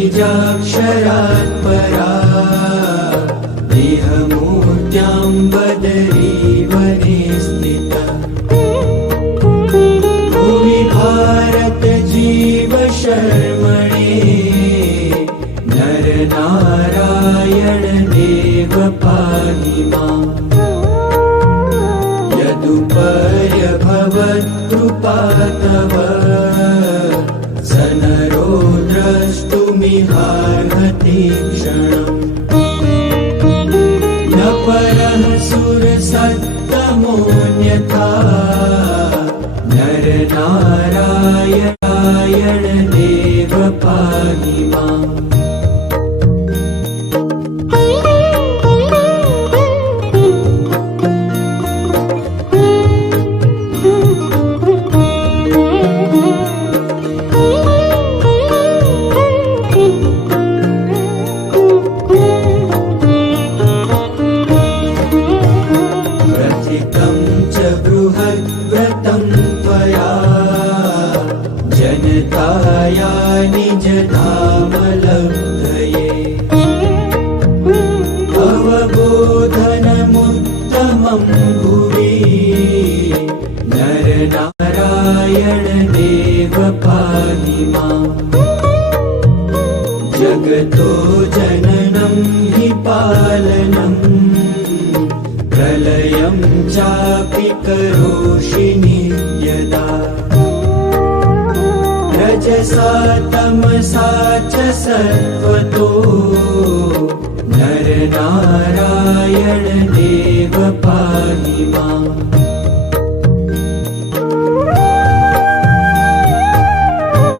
बीजाक्षरात् परा देहमूर्त्यां बदरीवने स्थिता भुवि भारत जीव शर्मणे नरनारायण देव पाहि माम् यदुपर्यभवत्कृपा तव स नरो द्रष्टुमिहार्हति क्षणम् न परः सुरसत्तमोऽन्यथा नरनारायण देव पाहि माम् बृहद्व्रतं त्वया जनताया निजधामलब्धये अवबोधनमुत्तमं भुवि नरनारायण देव पाहि माम् जगतो जननं हि पालनम् प्रलयं चापि करोषि नित्यदा रजसा तमसा च सत्त्वतो नरनारायण देव पाहि माम्